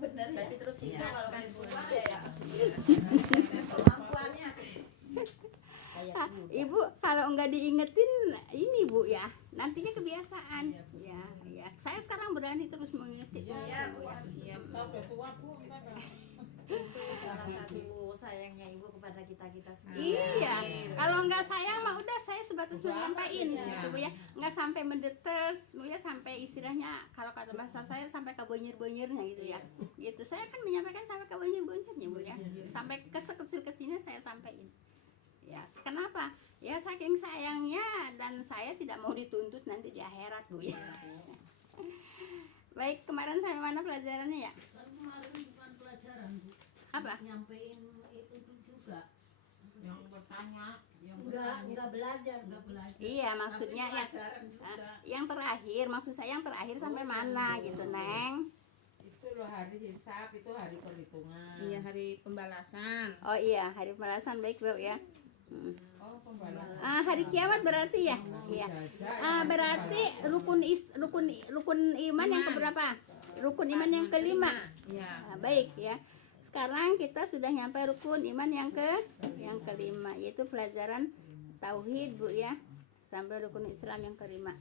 benar ya. Jadi terus kalau Keluar ya. Kemampuannya. Ibu kalau nggak diingetin ini Bu ya, nantinya kebiasaan. Ya, ya. Saya sekarang berani terus mengingetin. Iya, Bu. Iya. Itu salah satu sayangnya ibu kepada kita semua. Iya, kalau nggak sayang mah udah saya sebatas menyampaikan ya. gitu Bu ya, nggak sampai mendetail, Bu ya, sampai istilahnya kalau kata bahasa saya sampai ke bonyir-bonyirnya gitu ya. Gitu saya kan menyampaikan sampai ke bonyir-bonyirnya Bu ya, sampai ke sekecil-kecilnya saya sampaikan. Ya, kenapa? Ya saking sayangnya dan saya tidak mau dituntut nanti di akhirat Bu ya. Baik, kemarin saya mana pelajarannya ya? Kemarin bukan pelajaran, Bu. Apa? Nyampein itu juga. Yang bertanya, Enggak belajar, enggak belajar. Iya, maksudnya ya pelajaran juga. yang terakhir, maksud saya yang terakhir sampai mana gitu, Neng? Itu loh hari hisab, itu hari perhitungan. Iya, hari pembalasan. Oh iya, hari pembalasan, baik Bu ya. Oh, pembalasan. Hari kiamat berarti ya? Iya. Berarti rukun iman yang keberapa? Rukun iman yang kelima. Iya. Baik ya. Sekarang kita sudah nyampe rukun iman yang kelima, yaitu pelajaran tauhid Bu ya, sampai rukun Islam yang kelima.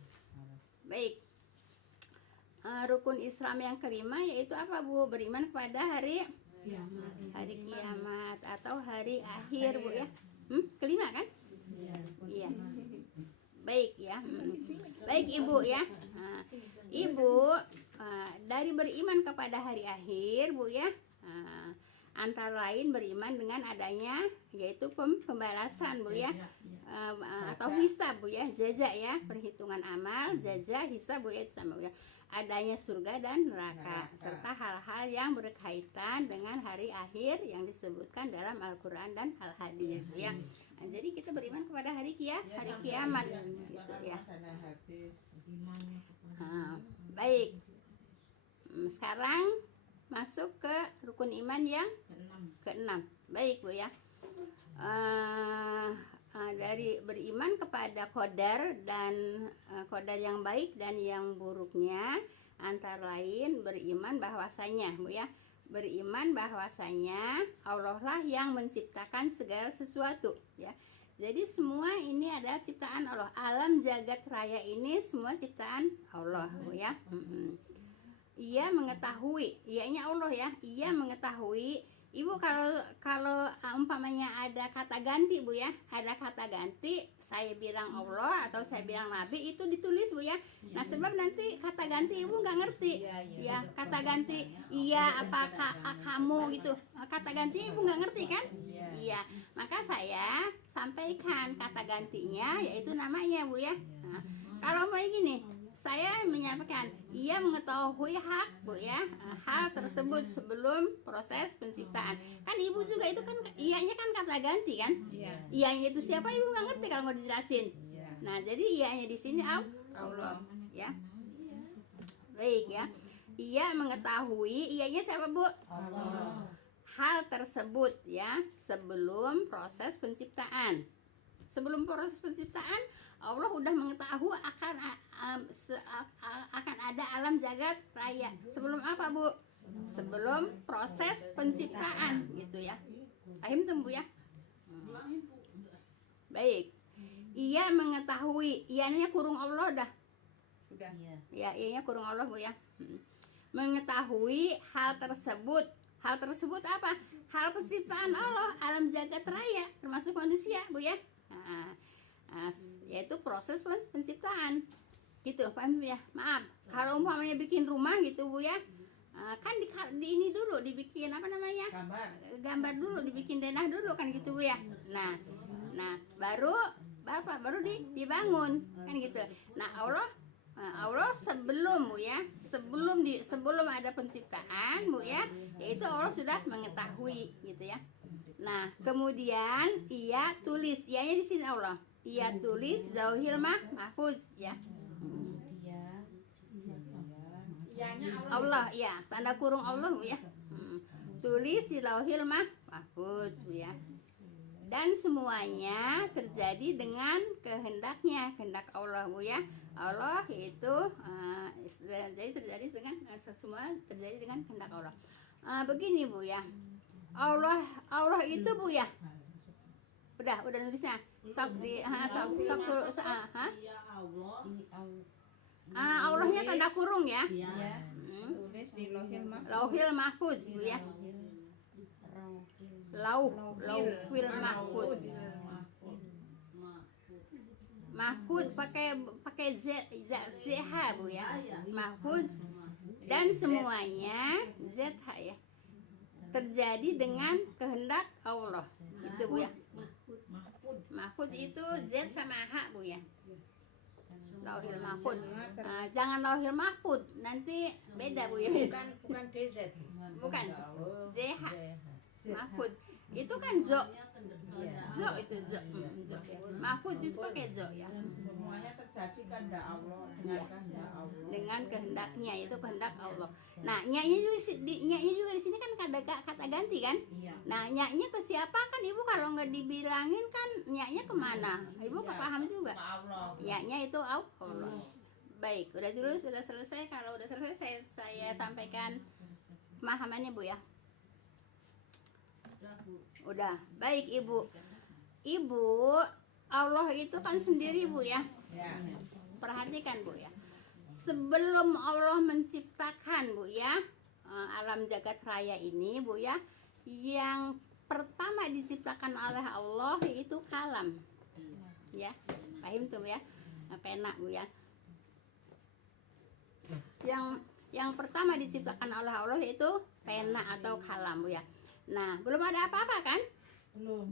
Baik. Rukun Islam yang kelima yaitu apa Bu? Beriman kepada hari kiamat atau hari akhir Bu ya. Kelima kan? Iya. Baik ya. Baik Ibu ya. Ibu dari beriman kepada hari akhir Bu ya, antara lain beriman dengan adanya yaitu pembalasan Bu ya, atau hisab Bu ya, jaza ya, perhitungan amal, jaza, hisab Bu ya, itu sama Bu ya. Adanya surga dan neraka serta hal-hal yang berkaitan dengan hari akhir yang disebutkan dalam Al-Qur'an dan Al-Hadis Bu ya. Nah, jadi kita beriman kepada hari kiamat gitu ya. Baik. Sekarang masuk ke rukun iman yang keenam. Baik Bu ya. Dari beriman kepada qadar dan qadar yang baik dan yang buruknya, antara lain beriman bahwasanya Bu ya, beriman bahwasanya Allah lah yang menciptakan segala sesuatu ya. Jadi semua ini adalah ciptaan Allah. Alam jagat raya ini semua ciptaan Allah Bu ya. Ia mengetahui, ianya Allah ya, ia mengetahui. Ibu kalau umpamanya ada kata ganti Bu ya, ada kata ganti, saya bilang Allah atau saya bilang Nabi, itu ditulis Bu ya. Nah sebab nanti kata ganti Ibu nggak ngerti ya, kata ganti iya apakah kamu gitu, kata ganti Ibu nggak ngerti kan? Iya, maka saya sampaikan kata gantinya yaitu namanya Bu ya. Nah, kalau mau gini, saya menyampaikan ia mengetahui hak Bu ya, hal tersebut sebelum proses penciptaan. Kan Ibu juga itu kan ianya kan kata ganti kan? Ianya itu siapa Ibu nggak ngerti kalau mau dijelasin. Nah jadi ianya di sini Allah ya. Baik ya. Ia mengetahui, ianya siapa Bu? Allah. Hal tersebut ya sebelum proses penciptaan. Sebelum proses penciptaan Allah udah mengetahui akan ada alam jagat raya. Sebelum apa Bu? Sebelum proses penciptaan gitu ya. Paham tuh Bu ya? Baik. Ia mengetahui, ianya kurung Allah dah. Sudah. Ya, ianya kurung Allah Bu ya. Mengetahui hal tersebut. Hal tersebut apa? Hal penciptaan Allah, alam jagat raya, termasuk manusia Bu ya. Yaitu proses penciptaan gitu, paham ya? Maaf kalau umpamanya bikin rumah gitu Bu ya, kan di ini dulu dibikin apa namanya, gambar dulu, dibikin denah dulu kan gitu Bu ya. Nah baru dibangun kan gitu. Nah Allah sebelum Bu ya, sebelum ada penciptaan Bu ya, yaitu Allah sudah mengetahui gitu ya. Nah kemudian ia tulis, ianya di sini Allah, ia tulis Lauhil Mahfuz ya. Allah ya, tanda kurung Allah Bu ya. Tulis di Lauhil Mahfuz Bu ya. Dan semuanya terjadi dengan kehendaknya, kehendak Allah Bu ya. Allah itu jadi terjadi dengan semua terjadi dengan kehendak Allah. Begini Bu ya. Allah itu Bu ya. Udah nulisnya. Sok di sok tulis Ya Allah. Allahnya tanda kurung ya. Ya. Tulis di Lauhil Mahfuz. Lauhil Mahfuz Bu ya. Lauhil Mahfuz. Mahfuz pakai ZH Bu ya. Mahfuz dan semuanya ZH ya. Terjadi dengan kehendak Allah. Itu Bu ya. Mahfuz itu Z sama H Bu ya. Lauhil Mahfuz. Jangan Lauhil Mahfuz, nanti beda Bu ya. Bukan DZ. Bukan. ZH. Mahfuz. Itu kan Zo. Zo itu Zo. Zo ya. Mahfuz itu pakai Zo ya. Semuanya terjadi kehendak Allah, dengan kehendak Allah. Dengan kehendaknya, itu kehendak Allah. Nah, nyaknya juga di sini kan ada kata ganti kan? Nah, nyaknya ke siapa kan Ibu kalau nggak dibilangin kan nyaknya kemana? Ibu kepaham juga. Allah. Nyaknya itu Allah. Baik, sudah selesai. Kalau udah selesai saya sampaikan pemahamannya Bu ya. Udah, baik Ibu. Ibu, Allah itu kan sendiri Bu ya. Ya. Perhatikan Bu ya. Sebelum Allah menciptakan Bu ya, alam jagat raya ini Bu ya, yang pertama diciptakan oleh Allah itu kalam. Ya. Paham tuh ya? Pena Bu ya. Yang pertama diciptakan oleh Allah itu pena atau kalam Bu ya. Nah, belum ada apa-apa kan?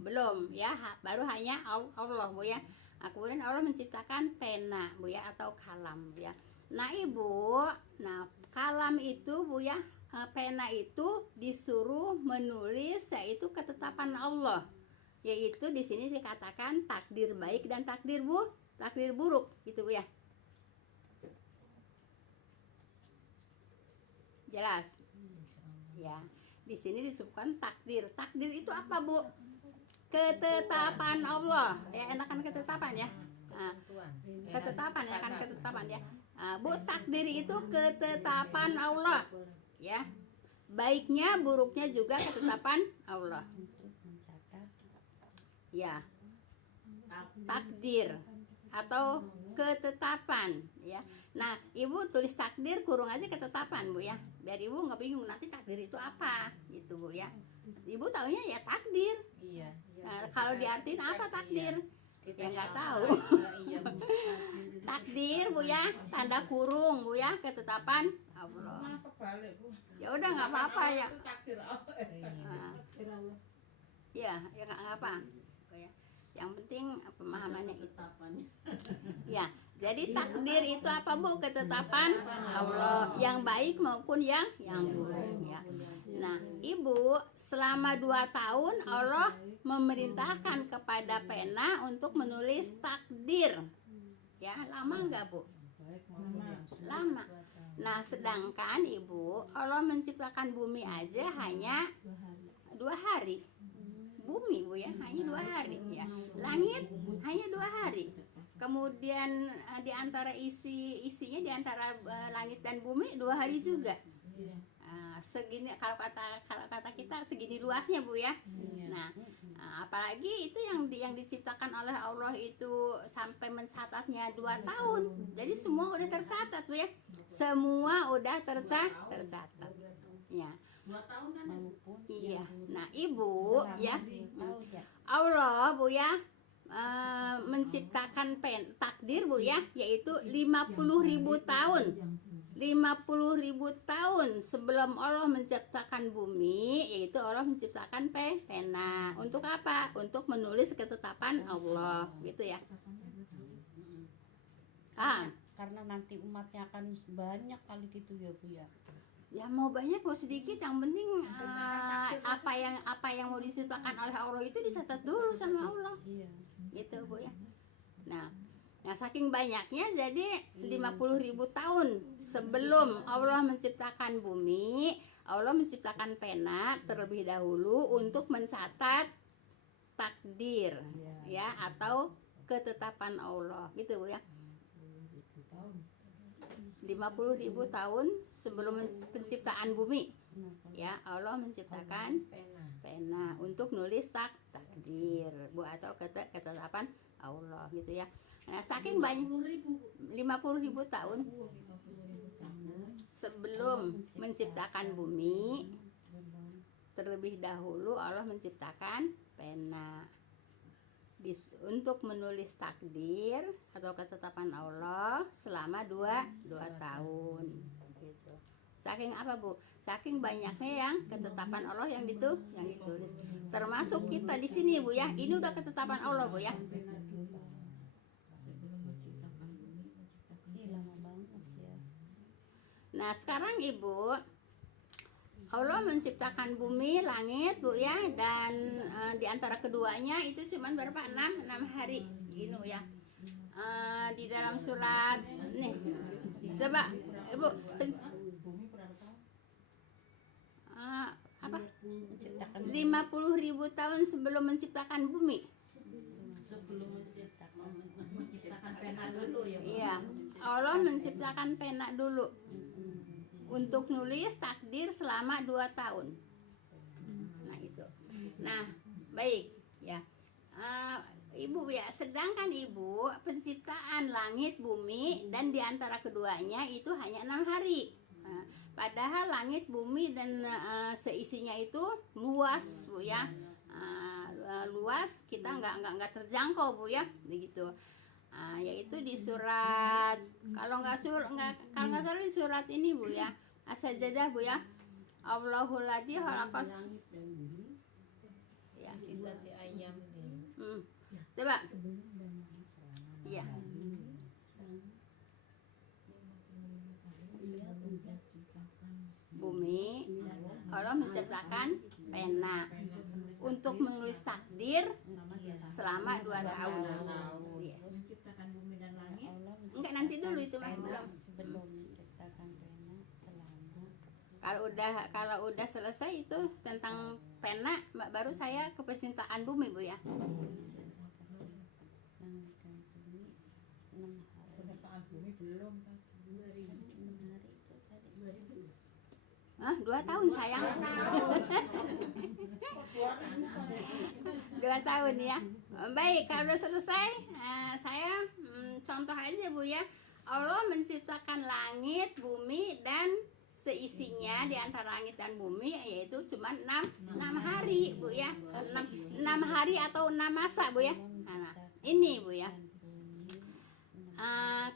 Belum ya, baru hanya Allah Bu ya. Kemudian Allah menciptakan pena Bu ya atau kalam Bu ya. Nah Ibu, kalam itu Bu ya, pena itu disuruh menulis yaitu ketetapan Allah. Yaitu di sini dikatakan takdir baik dan takdir buruk gitu Bu ya. Jelas? Ya. Di sini disebutkan takdir. Takdir itu apa Bu? Ketetapan Allah. Ya enakan ketetapan ya. Ketetapan ya kan ketetapan ya. Bu, takdir itu ketetapan Allah. Ya. Baiknya, buruknya juga ketetapan Allah. Ya. Takdir atau ketetapan ya. Nah, Ibu tulis takdir kurung aja ketetapan Bu ya. Biar Ibu nggak bingung nanti takdir itu apa gitu Bu ya. Ibu taunya ya takdir. Iya. Kalau diartiin apa takdir? Ya nggak tahu. Iya, Bu. Takdir Bu ya, tanda kurung Bu ya, ketetapan Allah. Kenapa balik Bu? Ya udah nggak apa-apa ya. Itu takdir Allah. Ya nggak apa. Ya. Yang penting pemahamannya itu. Ya, jadi takdir itu apa Bu? Ketetapan Allah, yang baik maupun yang buruk ya. Nah, Ibu, selama 2 tahun Allah memerintahkan kepada pena untuk menulis takdir. Ya, lama enggak Bu? Lama. Nah, sedangkan Ibu, Allah menciptakan bumi aja hanya 2 hari. Bumi Bu ya, hanya 2 hari ya. Langit hanya 2 hari. Kemudian di antara isinya di antara langit dan bumi 2 hari juga. Segini kalau kata kita segini luasnya Bu ya. Nah, apalagi itu yang diciptakan oleh Allah itu sampai mencatatnya 2 tahun. Jadi semua udah tercatat Bu ya. Semua udah tercatat. Ya. 2 tahun kan? Iya. Nah, Ibu ya. Allah Bu ya menciptakan takdir Bu ya, yaitu 50.000 tahun. 50.000 tahun sebelum Allah menciptakan bumi, yaitu Allah menciptakan pena. Untuk apa? Untuk menulis ketetapan Allah, gitu ya. Karena nanti umatnya akan banyak kali gitu ya Bu ya. Ya mau banyak mau sedikit, yang penting apa yang mau diciptakan oleh Allah itu dicatat dulu sama Allah. Iya. Gitu Bu ya. Nah, saking banyaknya jadi 50.000 tahun sebelum Allah menciptakan bumi, Allah menciptakan pena terlebih dahulu untuk mencatat takdir ya atau ketetapan Allah gitu Bu ya. 50.000 tahun sebelum penciptaan bumi Ya, Allah menciptakan pena untuk nulis takdir, Bu, atau ketetapan Allah gitu ya. Nah, saking banyak 50.000 tahun sebelum menciptakan bumi, terlebih dahulu Allah menciptakan pena untuk menulis takdir atau ketetapan Allah selama 2 tahun gitu. Saking apa, Bu? Saking banyaknya yang ketetapan Allah yang ditulis. Termasuk kita di sini, Bu ya. Ini udah ketetapan Allah, Bu ya. Lama banget ya. Nah, sekarang Ibu, Allah menciptakan bumi, langit, Bu ya, dan di antara keduanya itu cuma berapa? 6 hari. Gini ya. Di dalam surat nih. Coba Ibu apa? 50.000 tahun sebelum menciptakan bumi. Sebelum menciptakan pena dulu ya, Bu. Iya, Allah menciptakan pena dulu untuk nulis takdir selama 2 tahun. Nah itu. Nah baik ya, Ibu ya. Sedangkan Ibu penciptaan langit bumi dan diantara keduanya itu hanya 6 hari. Padahal langit bumi dan seisinya itu luas, Bu ya. Luas, kita nggak terjangkau, Bu ya, begitu. Yaitu di surat, kalau nggak salah di surat ini, Bu ya, As-Sajdah, Bu ya. Allahul ladzi khalaqas ya. Coba ya. Bumi, Allah menciptakan pena untuk menulis takdir selama 2 tahun. Iya. Menciptakan bumi dan langit. Enggak, nanti dulu itu mah belum. Sebelum menciptakan pena Kalau udah selesai itu tentang pena, baru saya ke penciptaan bumi, Bu ya. Penciptaan bumi belum kan? 2 tahun sayang. 2 tahun ya. Baik, kalau udah selesai, saya contoh aja, Bu ya. Allah menciptakan langit, bumi dan seisinya di antara langit dan bumi, yaitu cuma 6 hari, Bu ya. 6 hari atau 6 masa, Bu ya. Nah, ini, Bu ya.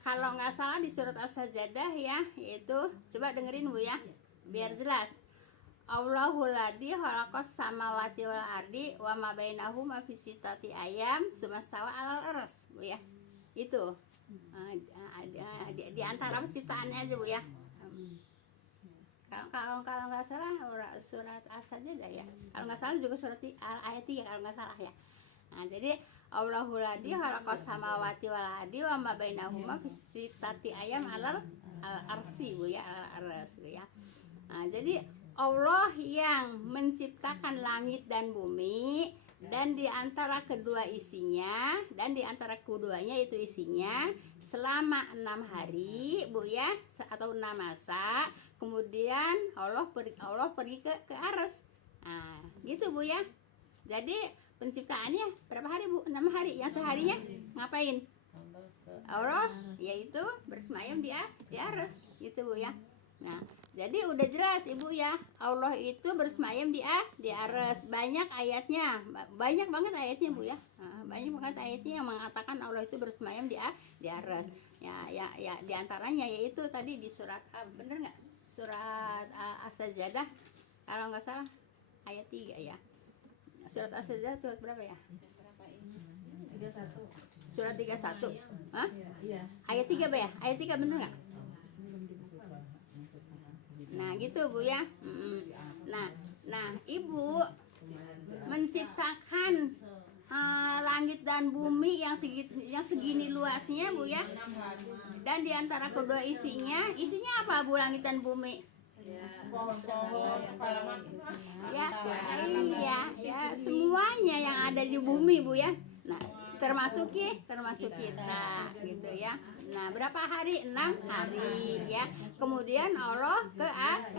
Kalau nggak salah di surat As-Sajdah ya, yaitu coba dengerin, Bu ya, biar jelas. Allahul ladzi khalaqas samawati wal ardi wa ma bainahuma fi sittati ayam sumastawa 'alal arsy, Bu ya. Itu di antara penciptaannya aja, Bu ya. Kalau nggak salah surat As-Sajdah ya. Kalau nggak salah juga surat ayat 3 kalau nggak salah ya. Nah, jadi Allahul ladzi khalaqas samawati wal ardi wa ma bainahuma fi sittati ayam 'alal arsy, Bu ya, 'alal arsy, Bu ya. Nah, jadi Allah yang menciptakan langit dan bumi dan di antara kedua isinya dan di antara keduanya itu isinya selama 6 hari, Bu ya, atau 6 masa. Kemudian Allah pergi ke Arsy. Nah, gitu, Bu ya. Jadi penciptaannya berapa hari, Bu? 6 hari. Yang seharinya ngapain? Allah yaitu bersemayam di Arsy, gitu, Bu ya. Nah, jadi udah jelas, Ibu ya, Allah itu bersemayam di Arsy. Banyak ayatnya, banyak banget ayatnya, Bu ya. Banyak banget ayatnya yang mengatakan Allah itu bersemayam di Arsy. Ya, di antaranya yaitu tadi di surat bener nggak? Surat As-Sajdah kalau nggak salah ayat 3 ya. Surat As-Sajdah surat berapa ya? 31. Surat 31. Hah? Iya. Ayat 3 ya? Ayat 3 bener nggak? Nah gitu, Bu ya. Nah Ibu menciptakan langit dan bumi yang segini luasnya, Bu ya. Dan diantara kedua isinya apa, Bu, langit dan bumi? Pohon-pohon, Ya, iya, ya semuanya yang ada di bumi, Bu ya. Nah termasuk kita gitu ya. Nah, berapa hari? 6 hari ya. Kemudian Allah ke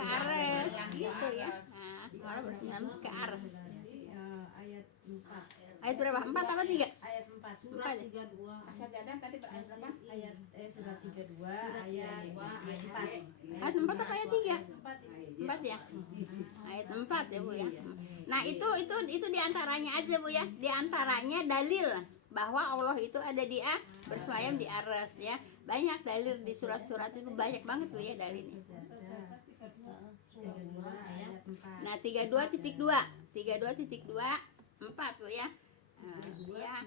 Ares gitu ya. Nah, Allah bersenam ke Ares. Ayat 4. Ayat berapa? 4 apa 3? Ayat 4. Surat 32. Sajadah tadi berayat berapa? Ayat surat 32 ayat 4. Ayat 4 apa ayat 3? 4. 4 ya? Ayat 4 ya Bu ya. Nah, itu diantaranya aja Bu ya. Diantaranya dalil bahwa Allah itu ada di bersemayam di Ares ya. Banyak dalil di surat-surat itu, banyak banget Bu ya dalilnya. 32 ayat 4. Nah, 32.2 4 Bu ya. Ya.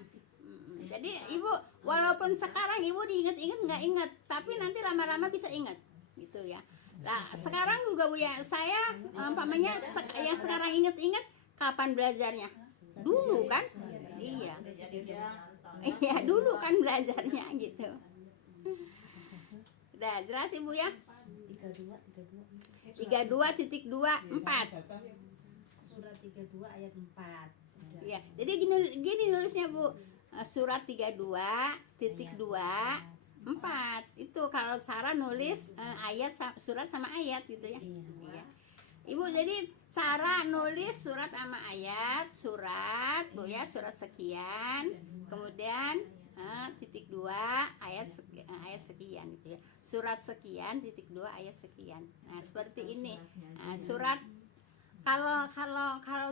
Jadi Ibu walaupun sekarang Ibu diingat-ingat nggak ingat, tapi nanti lama-lama bisa ingat gitu ya. Nah, sekarang juga Bu ya, saya umpamanya yang sekarang ingat-ingat kapan belajarnya? Dulu kan? Iya. Iya, dulu kan belajarnya gitu. Udah jelas Ibu ya? 32.24. Surat 32 ayat 4. Ya, jadi gini nulisnya Bu. Surat 32.24. Itu kalau Sarah nulis surat sama ayat gitu ya. Iya. Ibu, jadi Sarah nulis surat sama ayat, surat Bu ya, surat sekian. Kemudian titik 2 ayat sekian gitu ya. Surat sekian titik 2 ayat sekian. Nah, seperti ini. Nah, surat kalau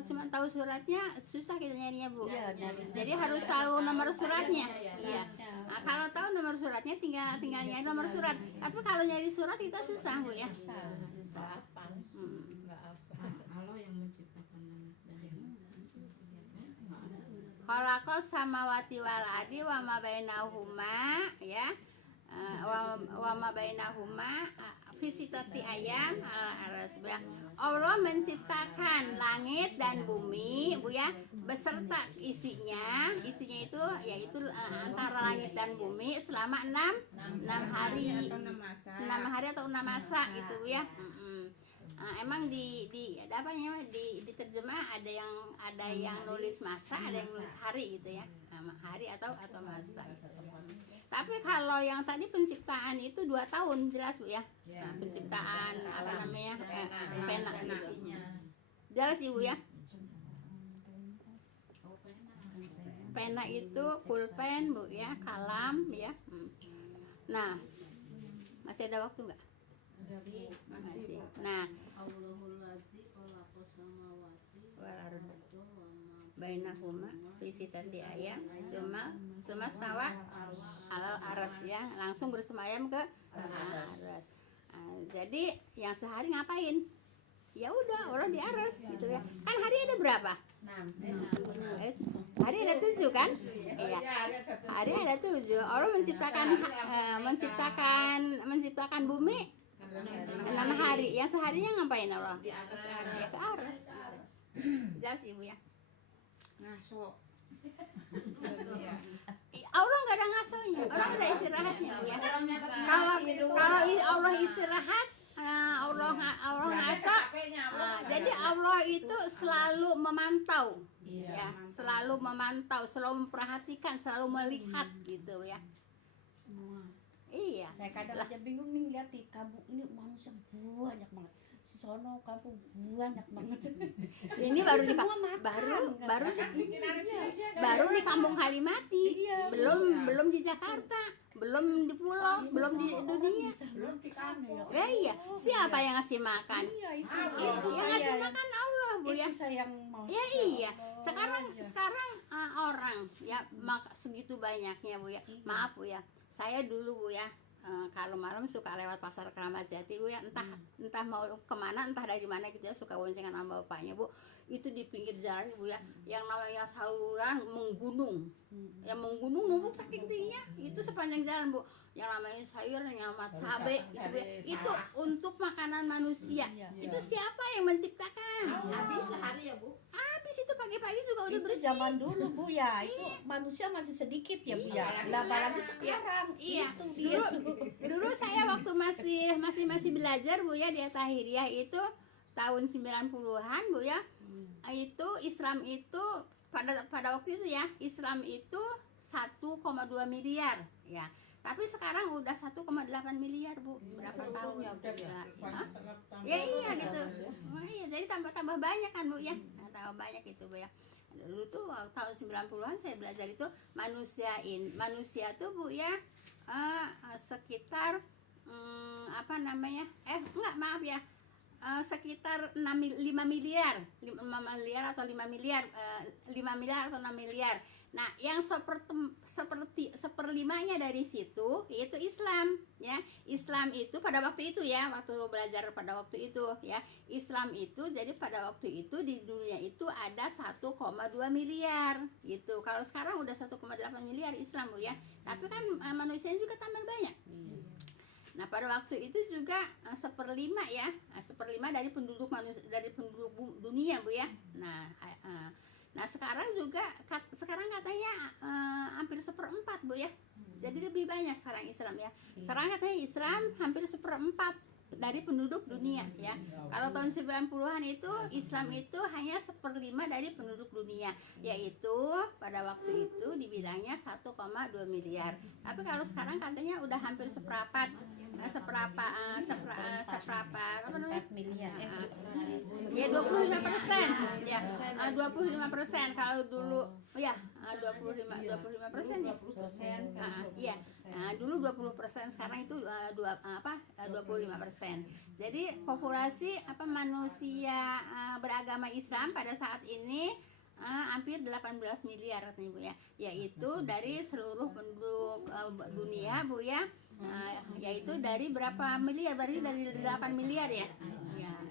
cuma tahu suratnya susah kita nyarinya Bu. Iya, nyari. Jadi harus tahu nomor suratnya. Iya. Nah, kalau tahu nomor suratnya tinggal nyari nomor surat. Tapi kalau nyari surat kita susah Bu ya. Susah. Allah yang menciptakan langit dan bumi. Khalaqas samawati wal ardi wa ma bainahuma ya. Wa ma bainahuma fi sittati ayam al-aras ya. Allah menciptakan langit dan bumi Bu ya, beserta isinya itu yaitu antara langit dan bumi selama 6 hari. Atau 6 masa. 6 hari atau 6 masa gitu Bu ya. Emang di diterjemah ada yang nulis masa, ada yang nulis hari gitu ya. Hari atau masa gitu. Tapi kalau yang tadi penciptaan itu 2 tahun jelas Bu ya. Penciptaan apa namanya? Pena gitu. Jelas Ibu ya. Pena itu pulpen Bu ya, kalam ya. Nah, masih ada waktu nggak? Masih. Nah, bainahuma fi sittati ayam suma stawa alal aras ya, langsung bersemayam ke aras. Jadi yang sehari ngapain? Ya udah, Allah di aras gitu ya. Kan hari ada berapa? 6. Hari ada 7 kan? Iya. Hari ada 7. Allah menciptakan bumi 6 hari. Yang seharinya ngapain Allah? Di atas Ya aras. ke aras. Jelas Ibu ya. Ngaso. Allah nggak ada ngasonya, Allah nggak ada istirahatnya Bu ya. Kalau Allah istirahat, Allah ngaso, jadi Allah itu selalu memantau, ya, selalu memantau, selalu memperhatikan, selalu melihat gitu ya. Iya. Saya kadang aja bingung nih lihat di kampung ini manusia banyak banget. Sono kampung banyak banget. Ini baru di Semua makan, baru di Kampung Halimati, Iya. belum di Jakarta, belum di pulau, belum di dunia. Belum makan ya. Ya iya, siapa yang ngasih makan? Iya itu Yang ngasih saya. makan Allah Bu ya. Itu saya yang mau. Ya iya. Sekarang ya. orang ya segitu banyaknya Bu ya. Maaf Bu ya. Saya dulu Bu ya, kalau malam suka lewat pasar Keramat Jati Bu ya, entah mau kemana, entah dari mana gitu ya, suka boncengan sama bapaknya Bu. Itu di pinggir jalan Bu ya, yang namanya saluran menggunung, yang menggunung numpuk saking tingginya, itu sepanjang jalan Bu. Yang namanya sayur, yang namanya cabai gitu Bu ya. Itu untuk makanan manusia. Iya. Itu siapa yang menciptakan? Habis sehari ya Bu? Habis itu pagi-pagi juga udah Itu bersih. zaman dulu Bu ya. Itu manusia masih sedikit ya Bu ya. Lah apalagi sekarang. Iya, Itu dia dulu saya waktu masih belajar Bu ya di Tahiriah itu tahun 90-an Bu ya. Itu Islam itu pada waktu itu ya, Islam itu 1,2 miliar ya. Tapi sekarang udah 1,8 miliar Bu. Berapa tahun? Ya iya gitu. Oh, iya, jadi tambah banyak kan Bu ya. Nah, tambah banyak itu Bu ya. Dulu tuh tahun 90-an saya belajar itu manusia tuh Bu ya sekitar apa namanya? Enggak, maaf ya. Sekitar 5 miliar atau 5 miliar 5 miliar atau 6 miliar. Nah, yang seperlimanya dari situ yaitu Islam ya. Islam itu pada waktu itu ya, waktu belajar pada waktu itu ya. Islam itu jadi pada waktu itu di dunia itu ada 1,2 miliar gitu. Kalau sekarang udah 1,8 miliar Islam Bu ya. Tapi kan manusianya juga tambah banyak. Nah, pada waktu itu juga seperlima ya, seperlima dari penduduk dunia Bu ya. Nah sekarang juga sekarang katanya hampir 1/4 Bu ya. Jadi lebih banyak sekarang Islam ya. Sekarang katanya Islam hampir 1/4 dari penduduk dunia ya. Kalau tahun 90-an itu Islam itu hanya 1/5 dari penduduk dunia, yaitu pada waktu itu dibilangnya 1,2 miliar. Tapi kalau sekarang katanya udah hampir seperempat apa namanya? 4 miliar. Ya 25% ya 25%. Kalau dulu ya 25% ya. Iya. Dulu 20%, sekarang itu 25%. Jadi populasi manusia beragama Islam pada saat ini hampir 18 miliar katanya Bu ya. Yaitu dari seluruh penduduk dunia Bu ya. Yaitu dari berapa miliar? Berarti dari 8 miliar ya.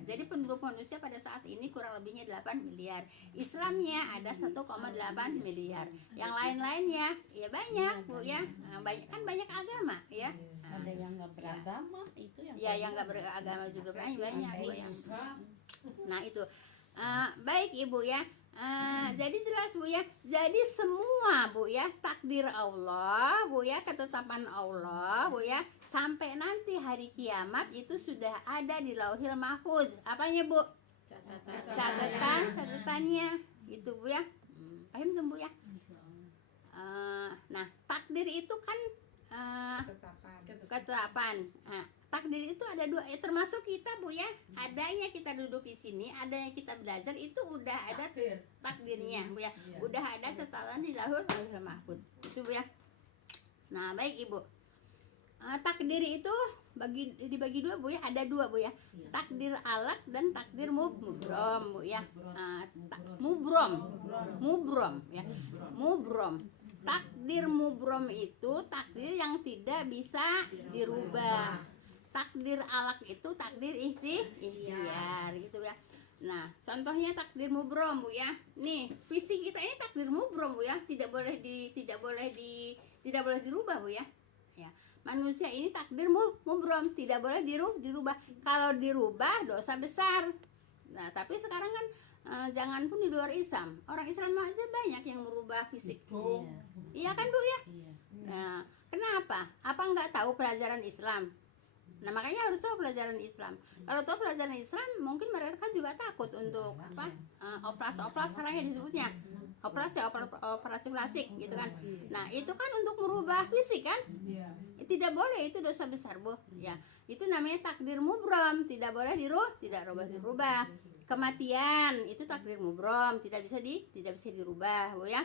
Jadi penduduk manusia pada saat ini kurang lebihnya 8 miliar. Islamnya ada 1,8 miliar. Yang lain-lainnya ya banyak Bu ya. Banyak agama ya. Ada yang nggak beragama itu yang. Ya yang nggak beragama juga banyak Bu ya. Nah itu baik Ibu ya. Jadi jelas Bu ya. Jadi semua Bu ya takdir Allah Bu ya, ketetapan Allah Bu ya, sampai nanti hari kiamat itu sudah ada di Lauhil Mahfuz. Apanya Bu? Catatannya itu Bu ya. Paham tuh Bu ya. Nah takdir itu kan ketetapan. Takdir itu ada dua, termasuk kita Bu ya. Adanya kita duduk di sini, adanya kita belajar itu udah ada takdirnya Bu ya. Udah ada catatan di Lauhul Mahfuz. Itu Bu ya. Nah, baik Ibu. Takdir itu dibagi dua Bu ya. Ada dua Bu ya. Takdir alaq dan takdir mubrom Bu ya. Mubrom ya. Mubrom. Takdir mubrom itu takdir yang tidak bisa dirubah. Takdir alaq itu takdir ikhtiar gitu ya. Nah, contohnya takdir mubrom Bu ya. Nih, fisik kita ini takdir mubrom Bu ya, tidak boleh dirubah Bu ya. Ya. Manusia ini takdir mubrom, tidak boleh dirubah. Kalau dirubah dosa besar. Nah, tapi sekarang kan jangan pun di luar Islam. Orang Islam aja banyak yang merubah fisik. Iya kan Bu ya? Nah, kenapa? Apa nggak tahu pelajaran Islam? Nah makanya harus tahu pelajaran Islam. Kalau tahu pelajaran Islam, mungkin mereka juga takut untuk oplas sekarang ya disebutnya operasi plastik gitu kan. Nah itu kan untuk merubah fisik kan? Tidak boleh, itu dosa besar Bu. Ya itu namanya takdir mubrom, tidak boleh dirubah. Kematian itu takdir mubrom, tidak bisa dirubah Bu ya.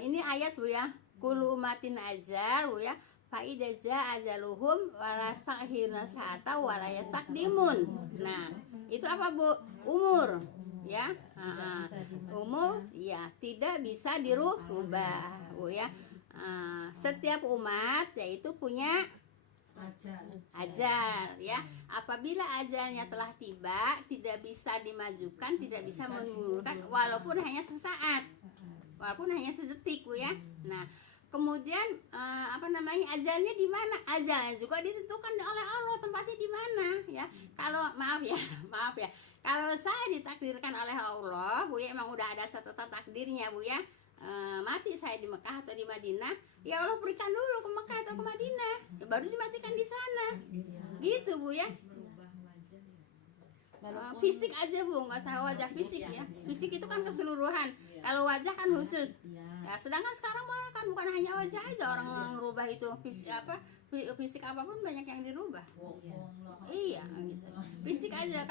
Ini ayat Bu ya. Kullu umatin ajal Bu ya. Faidaja ajaluhum walasahirna sa'ata walayasakdimun. Nah, itu apa Bu? Umur ya. Umur ya tidak bisa dirubah Bu ya. Setiap umat yaitu punya ajal ya. Apabila ajalnya telah tiba, tidak bisa dimajukan, tidak bisa mengundurkan walaupun hanya sesaat. Walaupun hanya sedetik Bu ya. Nah, kemudian ajalnya di mana? Ajalnya juga ditentukan oleh Allah, tempatnya di mana ya. Kalau maaf ya. Kalau saya ditakdirkan oleh Allah Bu ya, emang udah ada catatan takdirnya Bu ya. Mati saya di Mekah atau di Madinah, ya Allah berikan dulu ke Mekah atau ke Madinah, ya baru dimatikan di sana. Gitu Bu ya. Fisik aja Bu, nggak usah wajah fisik ya. Fisik itu kan keseluruhan. Kalau wajah kan khusus. Ya, sedangkan sekarang malah kan bukan hanya wajah aja orang yang merubah itu fisik apapun banyak yang dirubah. Iya gitu. Fisik aja,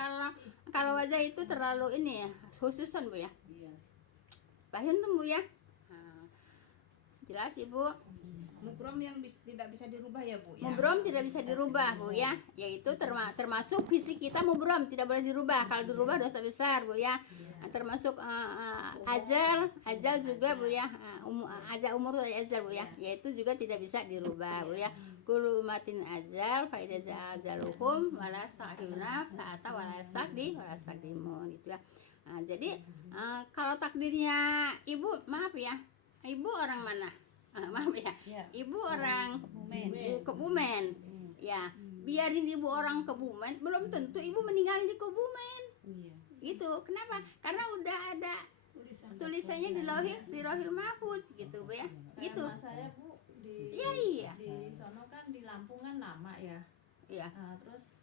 kalau wajah itu terlalu ini ya, khususan Bu ya. Paham tuh Bu ya? Nah, jelas Ibu. Mubrom yang tidak bisa dirubah ya Bu ya. Mubrom tidak bisa dirubah Bu ya, yaitu termasuk fisik kita mubrom tidak boleh dirubah. Kalau dirubah dosa besar Bu ya. Termasuk ajal juga Bu ya. Ajal umur ajal Bu ya, yaitu juga tidak bisa dirubah Bu ya. Kullu umatin ajal fa idza ajaluhum wala sa'khiruna sa'ata wala sakdimun itu ya. Nah, jadi kalau takdirnya Ibu, maaf ya, Ibu orang mana? Maaf ya, Ibu orang Kebumen. Ya, biarin Ibu orang Kebumen, belum tentu Ibu meninggal di Kebumen. Gitu. Kenapa? Karena udah ada tulisannya di Lauhil Mahfuz gitu Bu ya. Gitu. Nama saya Bu di Iya. di sono kan di Lampung kan lama ya. Iya. Nah, terus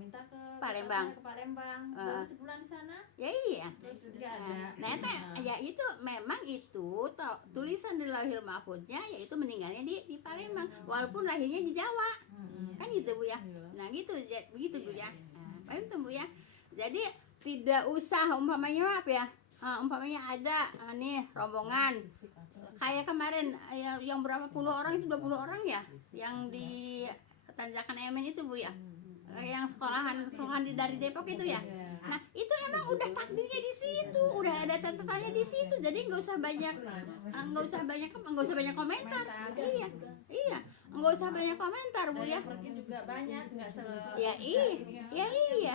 minta ke Palembang. ke Palembang. Baru sebulan di sana. Ya iya. Terus nggak ada. Nah, ya itu memang itu tulisan di Lauhil Mahfuznya yaitu meninggalnya di Palembang, walaupun lahirnya di Jawa. Kan gitu Bu ya. Nah, begitu Bu ya. Nah, paham tuh Bu ya. Jadi tidak usah umpamanya apa ya? Umpamanya ada nih rombongan kayak kemarin yang berapa puluh orang itu 20 orang ya yang di Tanjakan Emen itu Bu ya. Yang sekolahan dari Depok itu ya. Nah, itu emang udah takdirnya di situ, udah ada catatannya di situ. Jadi nggak usah banyak komentar. Iya, nggak usah banyak komentar Bu ya. Pergi juga banyak, nggak Iya.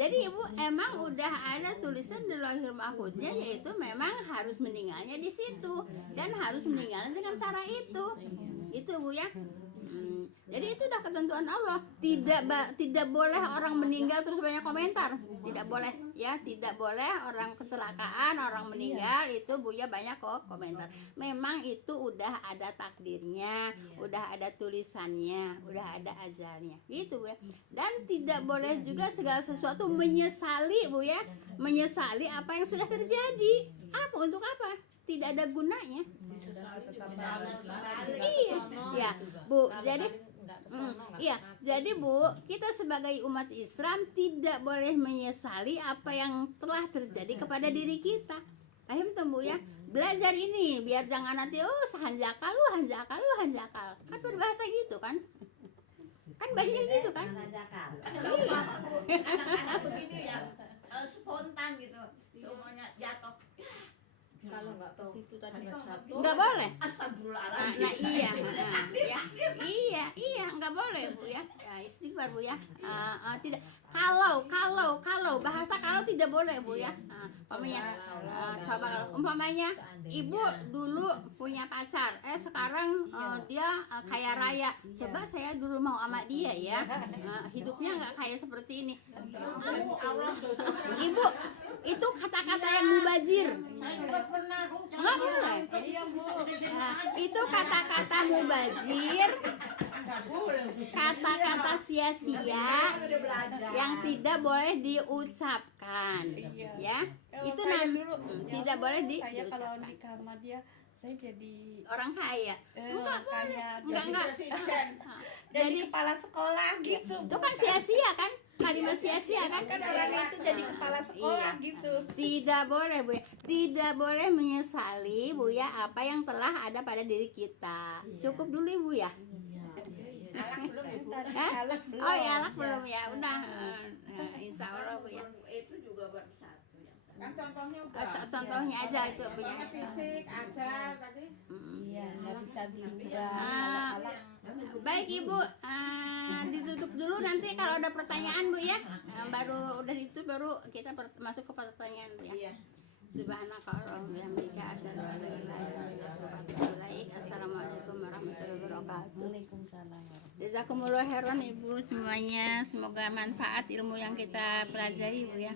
Jadi Ibu emang udah ada tulisan di Lauhil Mahfuznya yaitu memang harus meninggalnya di situ dan harus meninggalnya dengan cara itu. Itu Bu ya. Jadi itu udah ketentuan Allah. Tidak boleh orang meninggal terus banyak komentar. Tidak boleh ya, tidak boleh orang kecelakaan, orang meninggal itu Bu ya banyak kok komentar. Memang itu udah ada takdirnya, udah ada tulisannya, udah ada ajalnya. Gitu Bu ya. Dan tidak boleh juga segala sesuatu menyesali Bu ya. Menyesali apa yang sudah terjadi. Apa untuk apa? Tidak ada gunanya. Iya, ya Bu. Jadi Bu, kita sebagai umat Islam tidak boleh menyesali apa yang telah terjadi kepada diri kita. Paham tuh Bu ya? Belajar ini biar jangan nanti hanjakal. Kan berbahasa gitu kan? Kan banyak gitu kan? Anak-anak begini ya spontan gitu. Semuanya jatuh. Kalau nggak tahu situ tadi nggak jatuh. Nggak boleh. Astagfirullahaladzim. Nah, iya, nggak boleh Bu ya. Istighfar Bu ya. Tidak. Kalau bahasa kalau tidak boleh Bu ya. Umpamanya Ibu dulu punya pacar, sekarang dia kaya raya. Coba saya dulu mau sama dia ya. Hidupnya nggak kayak seperti ini. Ibu, itu kata-kata yang mubazir. Nggak boleh. Itu kata-kata mubazir, kata-kata sia-sia yang tidak boleh diucapkan, ya. Itu tidak boleh saya kalau diucapkan. nikah sama dia saya jadi Orang kaya. Enggak. jadi kepala sekolah gitu. Itu kan sia-sia kan? Kalimat sia-sia kan? Kan orang itu jadi kepala sekolah gitu. Tidak boleh Bu ya. Tidak boleh menyesali Bu ya apa yang telah ada pada diri kita. Cukup dulu Ibu ya. Alak belum. Oh ya, alak belum ya. Udah. Insya Allah Bu ya. Itu juga baru satu yang Kan contohnya udah. Contohnya aja itu Bu ya. Fisik aja tadi. Iya, nggak bisa bicara. Alak. Baik Ibu, ditutup dulu nanti kalau ada pertanyaan Bu ya. Baru udah itu baru kita masuk ke pertanyaan Bu ya. Iya. Subhanakallahumma wa bihamdika asyhadu an la ilaha illa anta astaghfiruka wa atubu ilaik. Assalamualaikum warahmatullahi wabarakatuh. Waalaikumsalam. Jazakumullah khairan Ibu semuanya. Semoga manfaat ilmu yang kita pelajari Bu ya.